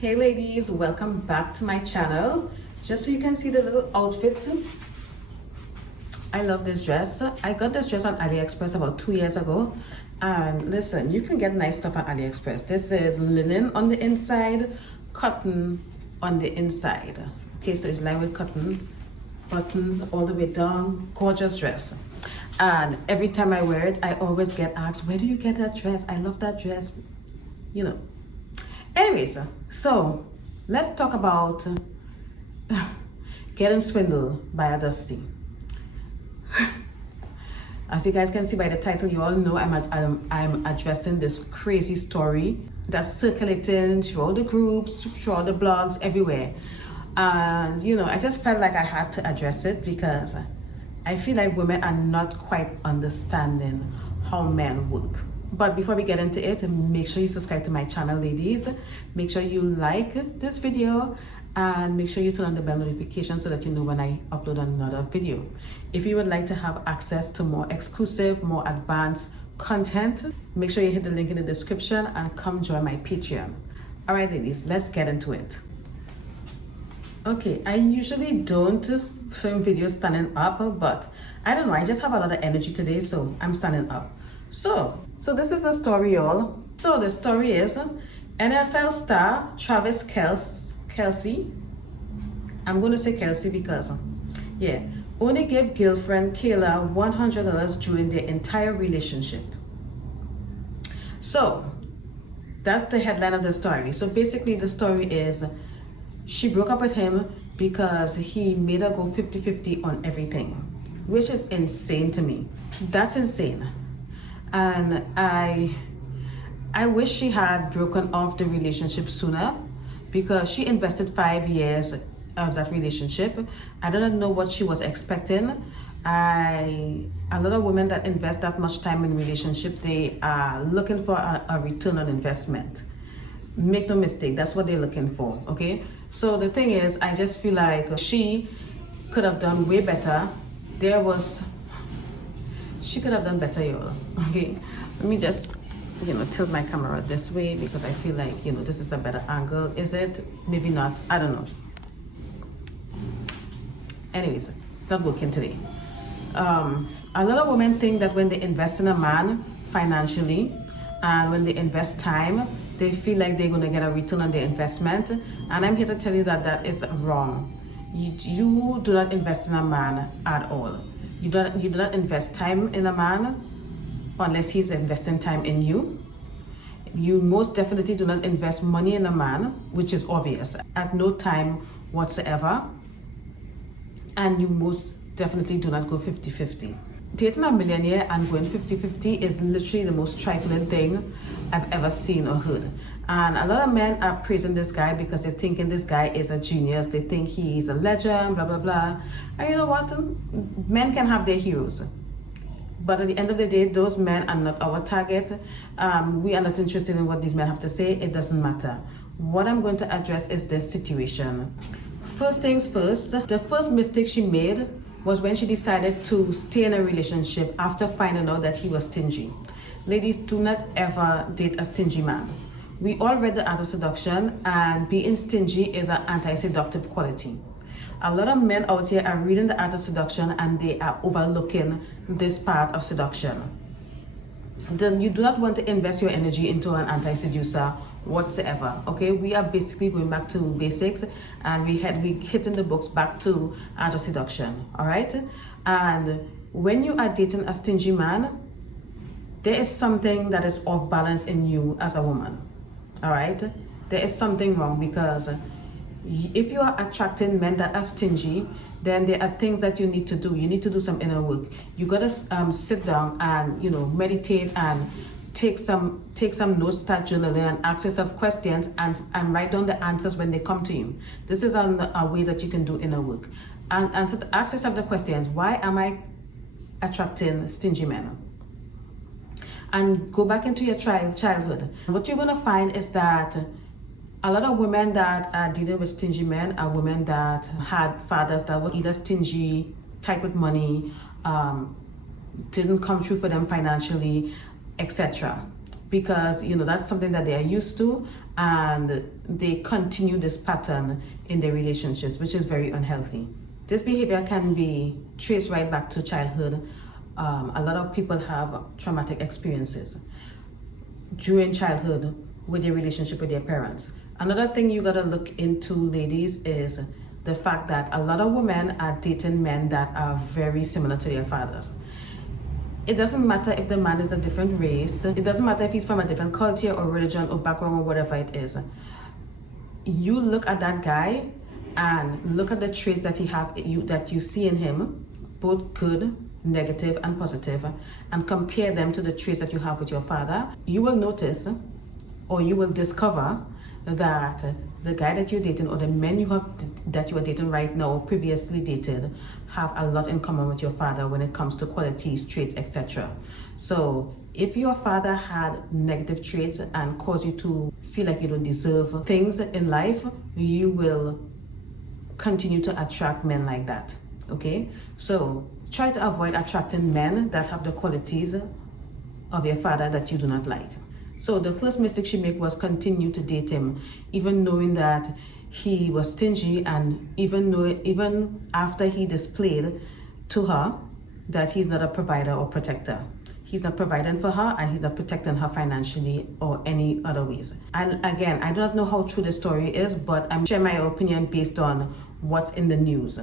Hey ladies, welcome back to my channel. Just so you can see the little outfit, I love this dress. I got this dress on AliExpress about 2 years ago, and listen, you can get nice stuff on AliExpress. This is linen on the inside, cotton on the inside. Okay, so it's lightweight cotton, buttons all the way down, gorgeous dress. And every time I wear it, I always get asked, where do you get that dress? I love that dress, you know. Anyways, so let's talk about getting swindled by a dusty. As you guys can see by the title, you all know I'm addressing this crazy story that's circulating through all the groups, through all the blogs, everywhere. And you know, I just felt like I had to address it because I feel like women are not quite understanding how men work. But before we get into it, make sure you subscribe to my channel, ladies. Make sure you like this video and make sure you turn on the bell notification so that you know when I upload another video. If you would like to have access to more exclusive, more advanced content, make sure you hit the link in the description and come join my Patreon. All right, ladies, let's get into it. Okay, I usually don't film videos standing up, but I don't know, I just have a lot of energy today, so I'm standing up. So this is the story, y'all. So the story is NFL star Travis Kelce. I'm going to say Kelce because, yeah, only gave girlfriend Kayla $100 during their entire relationship. So that's the headline of the story. So basically the story is she broke up with him because he made her go 50-50 on everything, which is insane to me. That's insane. And I wish she had broken off the relationship sooner because she invested 5 years of that relationship. I don't know what she was expecting. A lot of women that invest that much time in relationship, they are looking for a return on investment. Make no mistake, that's what they're looking for, okay? So the thing is, I just feel like she could have done way better. She could have done better, y'all. Okay, let me just, tilt my camera this way because I feel like, this is a better angle. Is it? Maybe not. I don't know. Anyways, it's not working today. A lot of women think that when they invest in a man financially and when they invest time, they feel like they're going to get a return on their investment. And I'm here to tell you that that is wrong. You do not invest in a man at all. You do not invest time in a man unless he's investing time in you. You most definitely do not invest money in a man, which is obvious, at no time whatsoever. And you most definitely do not go 50-50. Dating a millionaire and going 50-50 is literally the most trifling thing I've ever seen or heard. And a lot of men are praising this guy because they're thinking this guy is a genius. They think he's a legend, blah, blah, blah. And you know what? Men can have their heroes. But at the end of the day, those men are not our target. We are not interested in what these men have to say. It doesn't matter. What I'm going to address is this situation. First things first, the first mistake she made was when she decided to stay in a relationship after finding out that he was stingy. Ladies, do not ever date a stingy man. We all read The Art of Seduction, and being stingy is an anti-seductive quality. A lot of men out here are reading The Art of Seduction and they are overlooking this part of seduction. Then you do not want to invest your energy into an anti-seducer whatsoever. Okay, we are basically going back to basics and we hitting the books back to Art of Seduction. All right, and when you are dating a stingy man, there is something that is off balance in you as a woman. All right, there is something wrong because if you are attracting men that are stingy, then there are things that you need to do. You need to do some inner work. You gotta sit down and meditate and take some notes, start journaling and ask yourself questions and write down the answers when they come to you. This is a way that you can do inner work. And ask yourself the questions: why am I attracting stingy men? And go back into your childhood. What you're gonna find is that a lot of women that are dealing with stingy men are women that had fathers that were either stingy, tight with money, didn't come through for them financially, etc. Because that's something that they are used to, and they continue this pattern in their relationships, which is very unhealthy. This behavior can be traced right back to childhood. A lot of people have traumatic experiences during childhood with their relationship with their parents. Another thing you gotta look into, ladies, is the fact that a lot of women are dating men that are very similar to their fathers. It doesn't matter if the man is a different race. It doesn't matter if he's from a different culture or religion or background or whatever it is. You look at that guy and look at the traits that that you see in him, both good, negative, and positive, and compare them to the traits that you have with your father. You will notice, or you will discover, that the guy that you're dating, or the men that you are dating right now or previously dated, have a lot in common with your father when it comes to qualities, traits, etc. So if your father had negative traits and caused you to feel like you don't deserve things in life, you will continue to attract men like that. Okay, so try to avoid attracting men that have the qualities of your father that you do not like. So the first mistake she made was continue to date him, even knowing that he was stingy, and even after he displayed to her that he's not a provider or protector. He's not providing for her, and he's not protecting her financially or any other ways. And again, I do not know how true the story is, but I'm sharing my opinion based on what's in the news.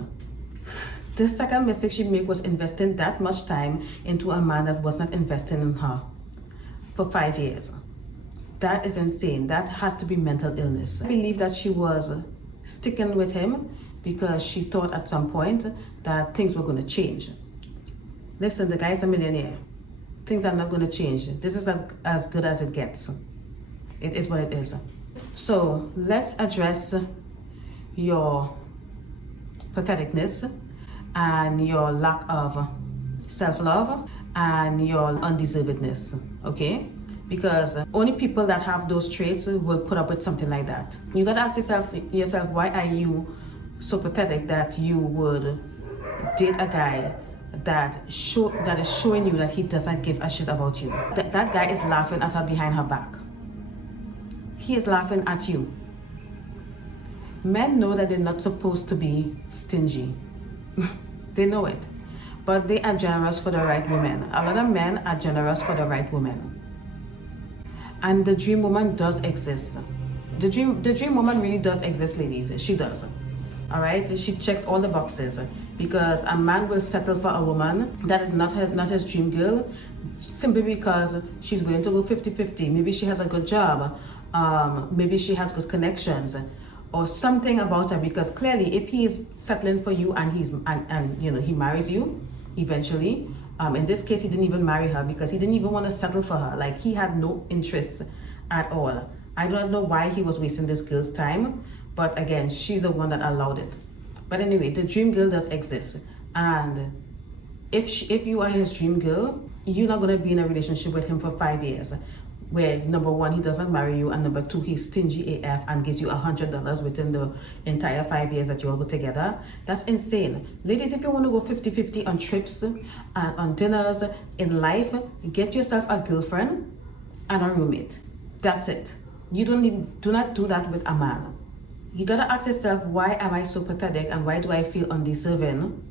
The second mistake she made was investing that much time into a man that was not investing in her for 5 years. That is insane. That has to be mental illness. I believe that she was sticking with him because she thought at some point that things were going to change. Listen, the guy is a millionaire. Things are not going to change. This is as good as it gets. It is what it is. So let's address your patheticness and your lack of self-love and your undeservedness, okay? Because only people that have those traits will put up with something like that. You gotta ask yourself, why are you so pathetic that you would date a guy that is showing you that he doesn't give a shit about you? That guy is laughing at her behind her back. He is laughing at you. Men know that they're not supposed to be stingy. They know it. But they are generous for the right woman. A lot of men are generous for the right woman. And the dream woman does exist. The dream woman really does exist, ladies. She does. All right? She checks all the boxes, because a man will settle for a woman that is not his dream girl, simply because she's willing to go 50-50. Maybe she has a good job. Maybe she has good connections, or something about her. Because clearly, if he is settling for you and he marries you eventually, in this case, he didn't even marry her because he didn't even want to settle for her. Like, he had no interest at all. I don't know why he was wasting this girl's time, but again, she's the one that allowed it. But anyway, the dream girl does exist, and if you are his dream girl, you're not going to be in a relationship with him for 5 years, where number one, he doesn't marry you, and number two, he's stingy AF and gives you $100 within the entire 5 years that you're all together. That's insane. Ladies, if you want to go 50-50 on trips and on dinners in life, get yourself a girlfriend and a roommate. That's it. Do not do that with a man. You gotta ask yourself, why am I so pathetic, and why do I feel undeserving?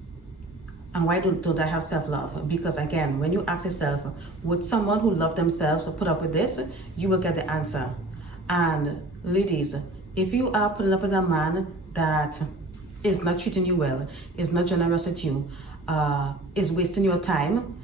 And why don't I have self-love? Because again, when you ask yourself, would someone who loved themselves put up with this? You will get the answer. And ladies, if you are putting up with a man that is not treating you well, is not generous with you, is wasting your time,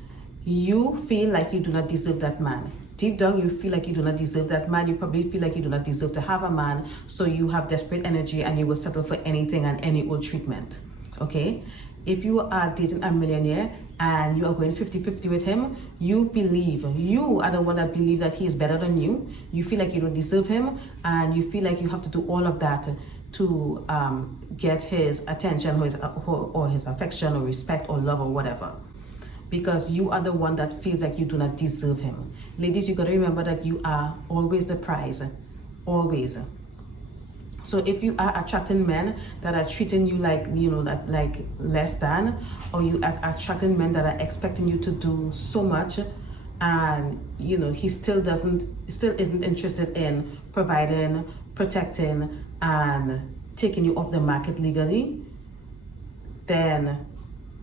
you feel like you do not deserve that man. Deep down, you feel like you do not deserve that man. You probably feel like you do not deserve to have a man. So you have desperate energy and you will settle for anything and any old treatment. Okay? If you are dating a millionaire and you are going 50-50 with him, you are the one that believes that he is better than you. You feel like you don't deserve him, and you feel like you have to do all of that to get his attention or his affection or respect or love or whatever. Because you are the one that feels like you do not deserve him. Ladies, you gotta remember that you are always the prize. Always. So if you are attracting men that are treating you like, less than, or you are attracting men that are expecting you to do so much and he still isn't interested in providing, protecting, and taking you off the market legally, then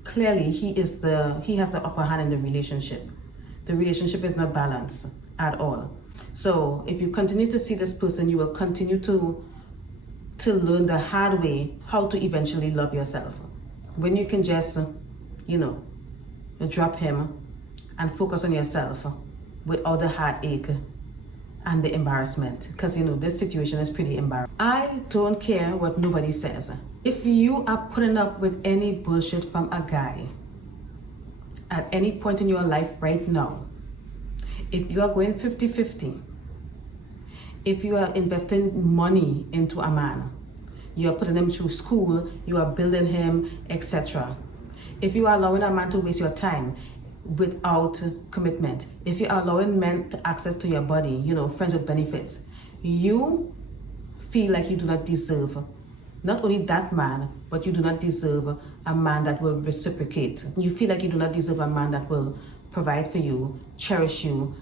clearly he has the upper hand in the relationship. The relationship is not balanced at all. So if you continue to see this person, you will continue to learn the hard way how to eventually love yourself. When you can just, drop him and focus on yourself without the heartache and the embarrassment. Because, this situation is pretty embarrassing. I don't care what nobody says. If you are putting up with any bullshit from a guy at any point in your life right now, if you are going 50-50, if you are investing money into a man, you are putting him through school, you are building him, etc. If you are allowing a man to waste your time without commitment, if you are allowing men to access to your body, friends with benefits, you feel like you do not deserve not only that man, but you do not deserve a man that will reciprocate. You feel like you do not deserve a man that will provide for you, cherish you,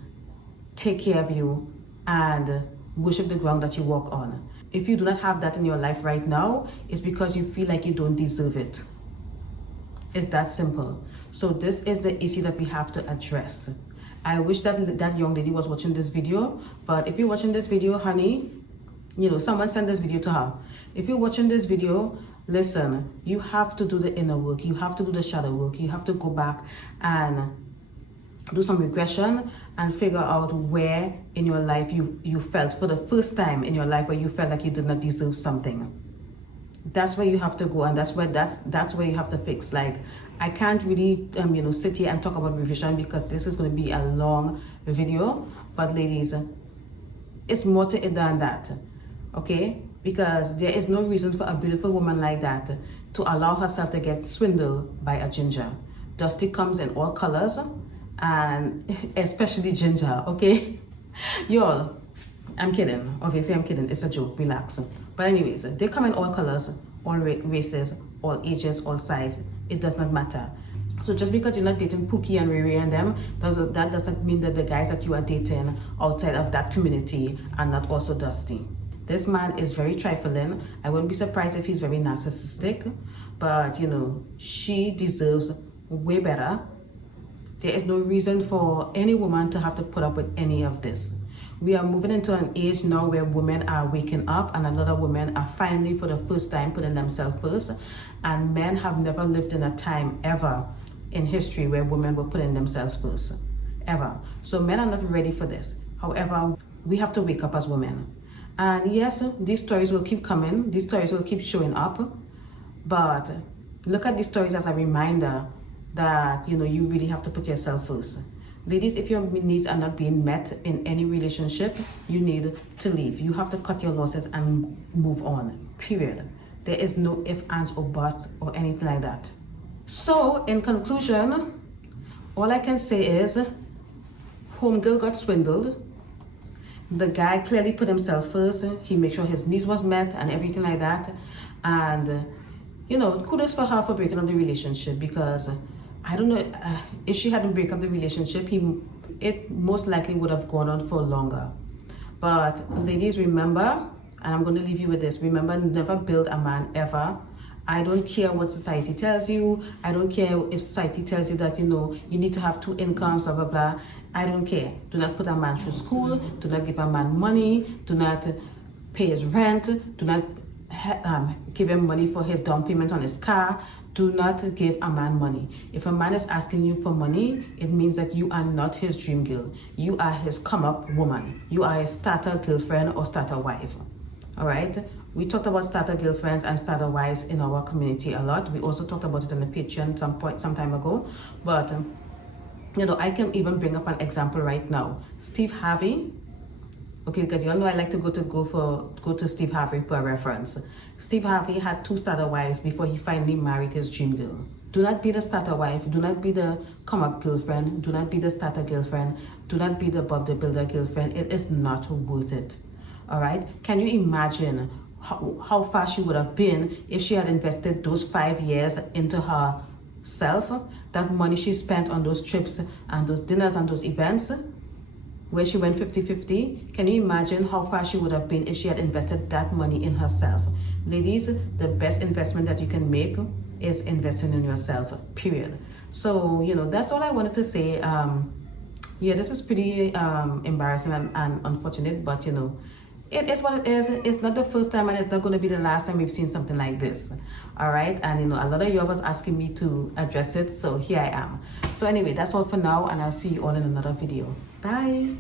take care of you, and worship the ground that you walk on. If you do not have that in your life right now, it's because you feel like you don't deserve it. It's that simple. So this is the issue that we have to address. I wish that young lady was watching this video, but if you're watching this video, honey, someone send this video to her. If you're watching this video, listen, you have to do the inner work. You have to do the shadow work. You have to go back and do some regression and figure out where in your life you felt for the first time in your life where you felt like you did not deserve something. That's where you have to go, and that's where you have to fix. Like, I can't really sit here and talk about revision because this is going to be a long video, but ladies, it's more to it than that, okay? Because there is no reason for a beautiful woman like that to allow herself to get swindled by a ginger. Dusty comes in all colors, and especially ginger, okay? Y'all, I'm kidding. Obviously, I'm kidding. It's a joke. Relax. But anyways, they come in all colors, all races, all ages, all size. It does not matter. So just because you're not dating Pookie and Riri and them, that doesn't mean that the guys that you are dating outside of that community are not also dusty. This man is very trifling. I wouldn't be surprised if he's very narcissistic, but she deserves way better. There is no reason for any woman to have to put up with any of this. We are moving into an age now where women are waking up, and a lot of women are finally for the first time putting themselves first, and men have never lived in a time ever in history where women were putting themselves first, ever. So men are not ready for this. However, we have to wake up as women. And yes, these stories will keep coming, these stories will keep showing up, but look at these stories as a reminder that you really have to put yourself first. Ladies, if your needs are not being met in any relationship, you need to leave. You have to cut your losses and move on, period. There is no ifs, ands, or buts or anything like that. So in conclusion, all I can say is homegirl got swindled. The guy clearly put himself first. He made sure his needs was met and everything like that. And kudos for her for breaking up the relationship, because I don't know, if she hadn't break up the relationship, it most likely would have gone on for longer. But ladies, remember, and I'm going to leave you with this, remember, never build a man ever. I don't care what society tells you. I don't care if society tells you that, you need to have 2 incomes, blah, blah, blah. I don't care. Do not put a man through school. Do not give a man money. Do not pay his rent. Do not give him money for his down payment on his car. Do not give a man money. If a man is asking you for money, it means that you are not his dream girl. You are his come-up woman. You are a starter girlfriend or starter wife. All right? We talked about starter girlfriends and starter wives in our community a lot. We also talked about it on the Patreon some time ago. But, I can even bring up an example right now. Steve Harvey. Okay, because you all know I like to go to Steve Harvey for a reference. Steve Harvey had 2 starter wives before he finally married his dream girl. Do not be the starter wife. Do not be the come-up girlfriend. Do not be the starter girlfriend. Do not be the Bob the Builder girlfriend. It is not worth it. All right? Can you imagine how far she would have been if she had invested those 5 years into her herself, that money she spent on those trips and those dinners and those events, where she went 50-50, can you imagine how far she would have been if she had invested that money in herself? Ladies, the best investment that you can make is investing in yourself, period. So, you know, that's all I wanted to say. Yeah, this is pretty embarrassing and unfortunate, but you know, it is what it is. It's not the first time and it's not going to be the last time we've seen something like this. All right. And you know, a lot of you was asking me to address it. So here I am. So anyway, that's all for now. And I'll see you all in another video. Bye.